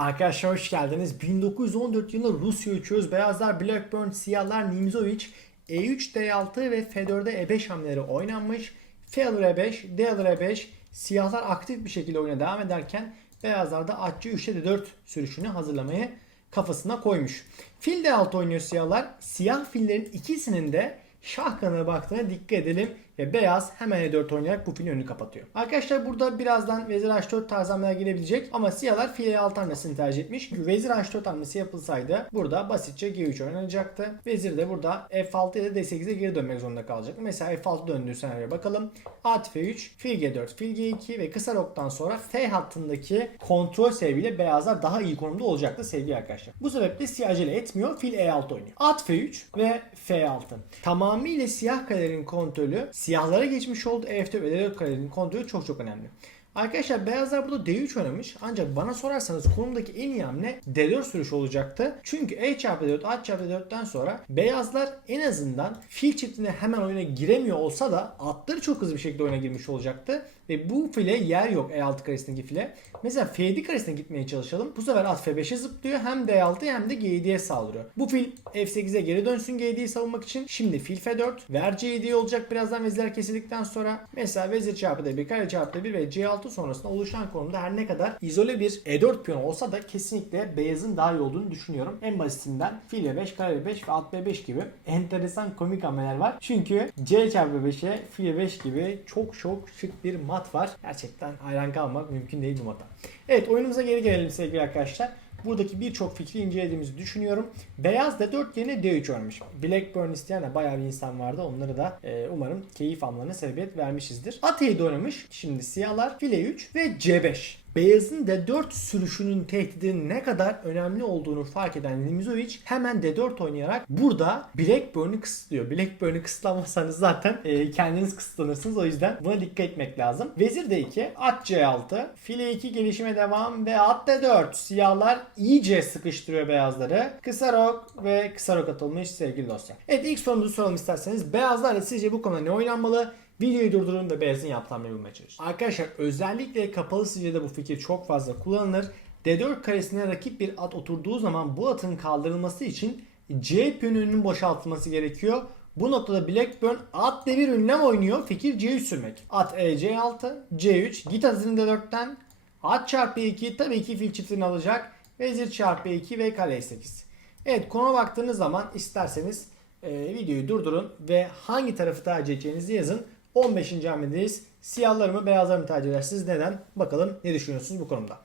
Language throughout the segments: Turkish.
Arkadaşlar hoş geldiniz. 1914 yılında Rusya uçuyoruz. Beyazlar Blackburn, siyahlar Nimzovic, E3, D6 ve F4'e E5 hamleleri oynanmış. F alır E5, D alır E5. Siyahlar aktif bir şekilde oyuna devam ederken beyazlar da atçı 3'te D4 sürüşünü hazırlamayı kafasına koymuş. Fil D6 oynuyor siyahlar. Siyah fillerin ikisinin de şah kanına baktığına dikkat edelim. Ve beyaz hemen E4 oynayarak bu filin önünü kapatıyor. Arkadaşlar burada birazdan vezir H4 tarzı hamleler gelebilecek. Ama siyahlar file E6 hamlesini tercih etmiş. Vezir H4 hamlesi yapılsaydı burada basitçe G3 oynanacaktı. Vezir de burada F6 ya da D8'e geri dönmek zorunda kalacak. Mesela F6 döndüğü senaryoya bakalım. At F3, fil G4, fil G2 ve kısa roktan sonra F hattındaki kontrol sebebiyle beyazlar daha iyi konumda olacaktı sevgili arkadaşlar. Bu sebeple siyah acele etmiyor. Fil E6 oynuyor. At F3 ve F6. Tamamıyla siyah karelerin kontrolü siyahlara geçmiş oldu. E4 ve D4 karelerin kontrolü çok çok önemli. Arkadaşlar beyazlar burada D3 oynamış ancak bana sorarsanız konumdaki en iyi hamle D4 sürüş olacaktı. Çünkü E çarpı D4, at çarpı D4'ten sonra beyazlar en azından fil çiftine hemen oyuna giremiyor olsa da atları çok hızlı bir şekilde oyuna girmiş olacaktı. Ve bu file yer yok E6 karesindeki file. Mesela F7 karesine gitmeye çalışalım. Bu sefer at F5'e zıplıyor. Hem D6 hem de G7'ye saldırıyor. Bu fil F8'e geri dönsün G7'yi savunmak için. Şimdi fil F4. Ver C7 olacak birazdan vezirler kesildikten sonra. Mesela vezir çarpı D1, kare çarpı D1 ve C6 sonrasında oluşan konumda her ne kadar izole bir E4 piyonu olsa da kesinlikle beyazın daha iyi olduğunu düşünüyorum. En basitinden fil E5, kare E5 ve at B5 gibi enteresan komik hamleler var. Çünkü C çarpı 5'e fil E5 gibi çok çok şık bir mat var. Gerçekten hayran kalmak mümkün değil bu mata. Evet oyunumuza geri gelelim sevgili arkadaşlar. Buradaki birçok fikri incelediğimizi düşünüyorum. Beyaz da 4 yerine D3 örmüş. Blackburn isteyen de bayağı bir insan vardı. Onları da e, umarım keyif almalarına sebebiyet vermişizdir. At E7 oynamış. Şimdi siyahlar file 3 ve C5. Beyazın D4 sürüşünün tehdidinin ne kadar önemli olduğunu fark eden Nimizovic hemen D4 oynayarak burada Blackburn'u kısıtlıyor. Blackburn'u kısıtlamazsanız zaten e, kendiniz kısıtlanırsınız. O yüzden buna dikkat etmek lazım. Vezir D2, at C6, file 2 gelişime devam ve at D4. Siyahlar iyice sıkıştırıyor beyazları. Kısa rok ve kısa rok atılmış sevgili dostlar. Evet ilk sorumuzu soralım isterseniz. Beyazlarla sizce bu konuda ne oynanmalı? Videoyu durdurun ve beyazın hamleyi bulmaya çalışın. Arkadaşlar özellikle kapalı sicilde bu fikir çok fazla kullanılır. D4 karesine rakip bir at oturduğu zaman bu atın kaldırılması için C piyonunun boşaltılması gerekiyor. Bu noktada Blackburn at devir ünlem oynuyor. Fikir C3 sürmek. At E C6, C3, git atın D4'ten. At çarpı 2 tabii ki fil çiftini alacak. Vezir çarpı 2 ve kale E8. Evet konuma baktığınız zaman isterseniz e, videoyu durdurun ve hangi tarafı tercih edeceğinizi yazın. 15. hamledeyiz. Siyahları mı beyazları mı tercih edersiniz? Neden? Bakalım ne düşünüyorsunuz bu konuda.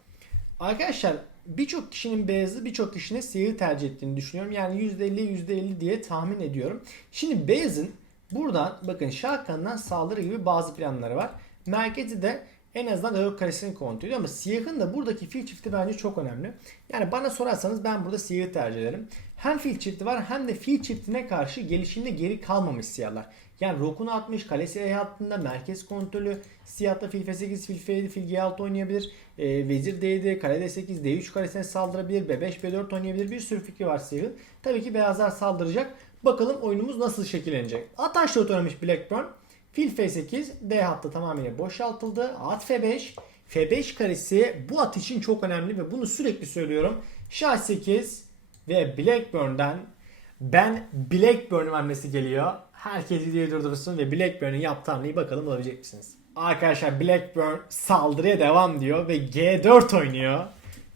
Arkadaşlar birçok kişinin beyazı birçok kişinin siyahı tercih ettiğini düşünüyorum. Yani %50 %50 diye tahmin ediyorum. Şimdi beyazın buradan bakın şah kanından saldırı gibi bazı planları var. Merkezi de en azından dört karesini kontrol ediyor ama siyahın da buradaki fil çifti bence çok önemli. Yani bana sorarsanız ben burada siyahı tercih ederim. Hem fil çifti var hem de fil çiftine karşı gelişimde geri kalmamış siyahlar. Yani rokunu atmış, kalesi E hattında merkez kontrolü, siyahta fil F8, fil F7, fil G6 oynayabilir. E, vezir D7, kale D8, D3 karesine saldırabilir, B5, B4 oynayabilir. Bir sürü fikri var siyahın. Tabii ki beyazlar saldıracak. Bakalım oyunumuz nasıl şekillenecek. At H4 oynamış Blackburn. Fil F8, D hattı tamamıyla boşaltıldı. At F5, F5 karesi bu at için çok önemli ve bunu sürekli söylüyorum. Şah 8 ve Blackburn'dan ben Blackburn hamlesi geliyor. Herkes videoyu durdursun ve Blackburn'un yaptığı hamleyi bakalım bulabilecek misiniz? Arkadaşlar Blackburn saldırıya devam diyor ve G4 oynuyor.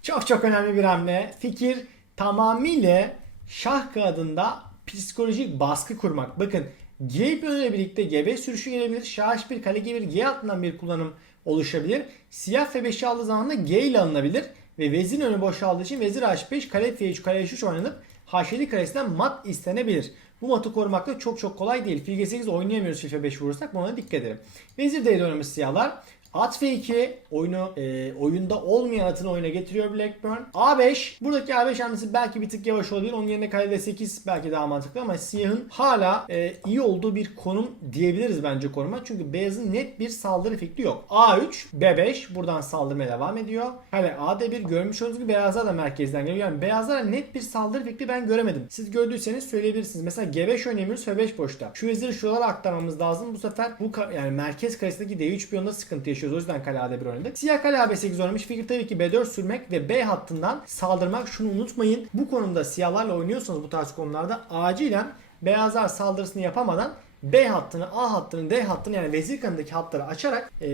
Çok çok önemli bir hamle. Fikir tamamıyla şah kağıdında psikolojik baskı kurmak. Bakın G piyonu ile birlikte G5 sürüşü gelebilir. Şah H1, kale G1, G altından bir kullanım oluşabilir. Siyah F5'i aldığı zaman da G ile alınabilir. Ve vezin önü boşaldığı için vezir H5, kale F3, kale H3 oynanıp H7 karesinden mat istenebilir. Bu matı korumak da çok çok kolay değil. Fil G8 oynayamıyoruz fil F5 vurursak buna dikkat edelim. Vezir D'de oynamış siyahlar. At F2 oyunu e, oyunda olmayan atını oyuna getiriyor Blackburn. A5 buradaki A5 hamlesi belki bir tık yavaş olabilir. Onun yerine kale D8 belki daha mantıklı ama siyahın hala e, iyi olduğu bir konum diyebiliriz bence konuma. Çünkü beyazın net bir saldırı fikri yok. A3 B5 buradan saldırmaya devam ediyor. Kale AD1 görmüş olduğunuz gibi beyazlar da merkezden geliyor. Yani beyazlara net bir saldırı fikri ben göremedim. Siz gördüyseniz söyleyebilirsiniz. Mesela G5 oynayamıyoruz F5 boşta. Şu veziri şuralara aktarmamız lazım. Bu sefer bu yani merkez karesindeki D3 piyonda sıkıntı yaşıyor yaşıyoruz. O yüzden kale A1 oynadık. Siyah kale AB8 oynamış. Fikir tabii ki B4 sürmek ve B hattından saldırmak. Şunu unutmayın. Bu konumda siyahlarla oynuyorsanız bu tarz konularda acilen beyazlar saldırısını yapamadan B hattını, A hattını, D hattını yani vezir kanındaki hatları açarak e,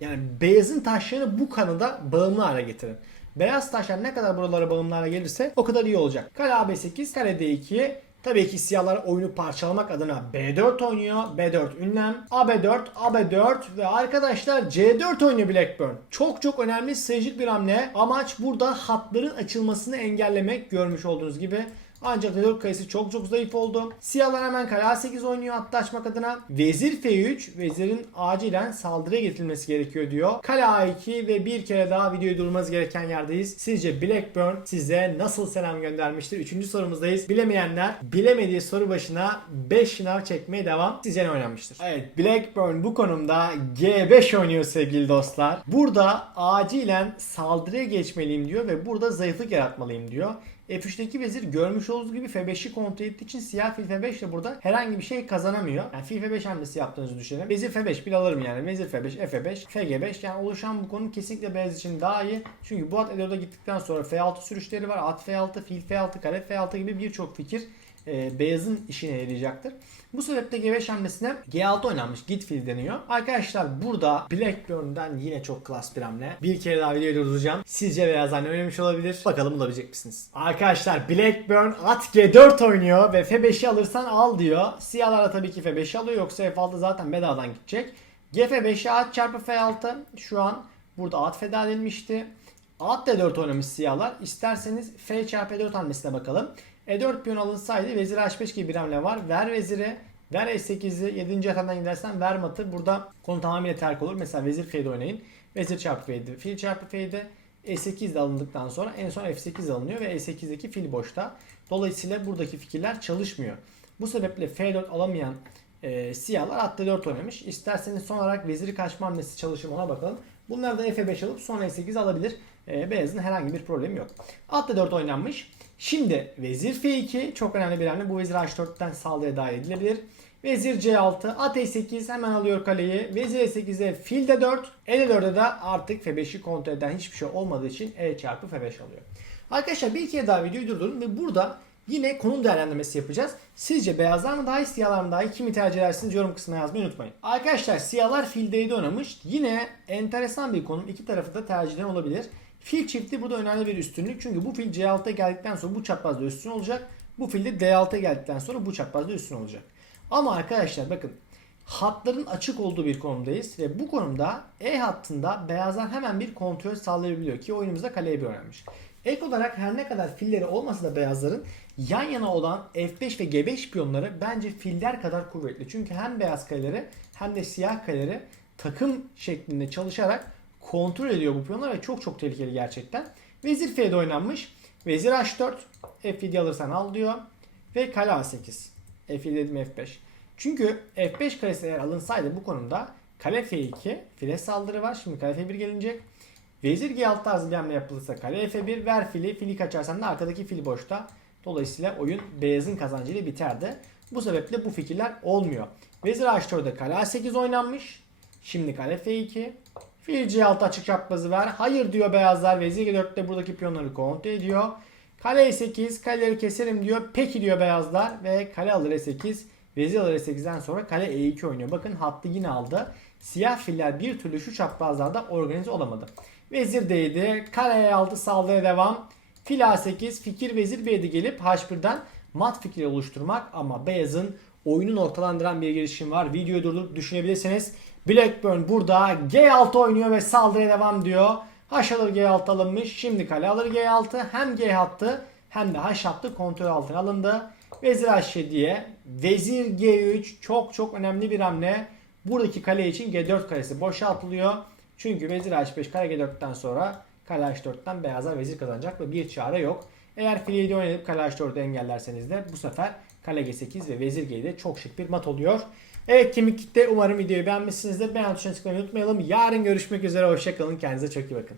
yani beyazın taşlarını bu kanıda bağımlı hale getirin. Beyaz taşlar ne kadar buralara bağımlı hale gelirse o kadar iyi olacak. Kale AB8, kale D2'ye Tabii ki siyahlar oyunu parçalamak adına B4 oynuyor. B4 ünlem. AB4, AB4 ve arkadaşlar C4 oynuyor Blackburn. Çok çok önemli stratejik bir hamle. Amaç burada hatların açılmasını engellemek görmüş olduğunuz gibi. Ancak D4 kayısı çok çok zayıf oldu. Siyahlar hemen kale A8 oynuyor hatta açmak adına. Vezir F3. Vezirin acilen saldırıya getirilmesi gerekiyor diyor. Kale A2 ve bir kere daha videoyu durmanız gereken yerdeyiz. Sizce Blackburn size nasıl selam göndermiştir? Üçüncü sorumuzdayız. Bilemeyenler bilemediği soru başına 5 şınav çekmeye devam. Sizce ne oynanmıştır? Evet Blackburn bu konumda G5 oynuyor sevgili dostlar. Burada acilen saldırıya geçmeliyim diyor ve burada zayıflık yaratmalıyım diyor. F3'teki vezir görmüş olduğunuz gibi F5'i kontrol ettiği için siyah fil F5 ile burada herhangi bir şey kazanamıyor. Yani fil F5 hamlesi yaptığınızı düşünelim. Vezir F5 bile alırım yani. Vezir F5, F5, Fg5 yani oluşan bu konu kesinlikle beyaz için daha iyi. Çünkü bu at E4'e gittikten sonra F6 sürüşleri var. At F6, fil F6, kare F6 gibi birçok fikir e, beyazın işine yarayacaktır. Bu sebeple G5 hamlesine G6 oynanmış. Git fil deniyor. Arkadaşlar burada Blackburn'dan yine çok klas bir hamle. Bir kere daha videoyu durduracağım. Sizce beyazlar ne oynamış olabilir? Bakalım bulabilecek misiniz? Arkadaşlar Blackburn at G4 oynuyor ve F5'i alırsan al diyor. Siyahlar da tabii ki F5'i alıyor yoksa F6 zaten bedavadan gidecek. GF5'e at çarpı F6 şu an burada at feda edilmişti. At D4 oynamış siyahlar. İsterseniz F çarpı E4 hamlesine bakalım. E4 piyon alınsaydı vezir H5 gibi bir hamle var. Ver veziri. Ver E8'i 7. atağından gidersen ver matı. Burada konu tamamıyla terk olur. Mesela vezir F'de oynayın. Vezir çarpı F'de. Fil çarpı F'de. E8 de alındıktan sonra en son F8 alınıyor ve E8'deki fil boşta. Dolayısıyla buradaki fikirler çalışmıyor. Bu sebeple F4 alamayan e, siyahlar at D4 oynamış. İsterseniz son olarak veziri kaçma hamlesi çalışır ona bakalım. Bunları da F5 alıp sonra E8 alabilir. E, beyazın herhangi bir problemi yok. At D4 oynanmış. Şimdi vezir F2 çok önemli bir hamle. Bu vezir H4'ten saldırıya dahil edilebilir. Vezir C6, at E8 hemen alıyor kaleyi. Vezir E8'e fil D4. E D4'e de artık F5'i kontrol eden hiçbir şey olmadığı için E çarpı F5 alıyor. Arkadaşlar bir kere daha videoyu durdurun ve burada yine konum değerlendirmesi yapacağız. Sizce beyazlar mı daha iyi, siyahlar mı daha iyi? Kimi tercih edersiniz? Yorum kısmına yazmayı unutmayın. Arkadaşlar siyahlar fil D7 oynamış. Yine enteresan bir konum. İki tarafı da tercihden olabilir. Fil çifti burada önemli bir üstünlük. Çünkü bu fil C6'ya geldikten sonra bu çaprazda üstün olacak. Bu fil de D6'ya geldikten sonra bu çaprazda üstün olacak. Ama arkadaşlar bakın hatların açık olduğu bir konumdayız ve bu konumda E hattında beyazlar hemen bir kontrol sağlayabiliyor ki oyunumuzda kaleye bir önemli. Ek olarak her ne kadar filleri olmasa da beyazların yan yana olan F5 ve G5 piyonları bence filler kadar kuvvetli. Çünkü hem beyaz kaleleri hem de siyah kaleleri takım şeklinde çalışarak kontrol ediyor bu piyonlar ve çok çok tehlikeli gerçekten. Vezir F'de oynanmış. Vezir H4. F7 alırsan al diyor. Ve kale A8. F7 dedim F5. Çünkü F5 karesi eğer alınsaydı bu konumda kale F2 file saldırı var. Şimdi kale F1 gelecek. Vezir G6 tarzı bir hamle yapılırsa kale F1 ver fili. Fili kaçarsan da arkadaki fil boşta. Dolayısıyla oyun beyazın kazancıyla biterdi. Bu sebeple bu fikirler olmuyor. Vezir H4'de kale A8 oynanmış. Şimdi kale F2. Fil C6 açık çaprazı ver. Hayır diyor beyazlar. Vezir G4'te buradaki piyonları kontrol ediyor. Kale E8. Kaleleri keserim diyor. Peki diyor beyazlar. Ve kale alır E8. Vezir alır E8'den sonra kale E2 oynuyor. Bakın hattı yine aldı. Siyah filler bir türlü şu çaprazlarda organize olamadı. Vezir D'ydi. Kale E6 saldırıya devam. Fil A8. Fikir vezir B7 gelip H1'den mat fikri oluşturmak ama beyazın oyunu noktalandıran bir girişim var. Videoyu durdurup düşünebilirsiniz. Blackburn burada G6 oynuyor ve saldırıya devam diyor. H alır G6 alınmış. Şimdi kale alır G6. Hem G hattı hem de H hattı kontrol altına alındı. Vezir H7'ye Vezir G3 çok çok önemli bir hamle. Buradaki kale için G4 karesi boşaltılıyor. Çünkü Vezir H5 kale G4'ten sonra kale H4'ten beyazlar vezir kazanacak ve bir çare yok. Eğer file 7 oynayıp kale H4'ü engellerseniz de bu sefer kale G8 ve vezir G'de çok şık bir mat oluyor. Evet kemiklikte umarım videoyu beğenmişsinizdir. Beğen tuşuna tıklamayı unutmayalım. Yarın görüşmek üzere. Hoşçakalın. Kendinize çok iyi bakın.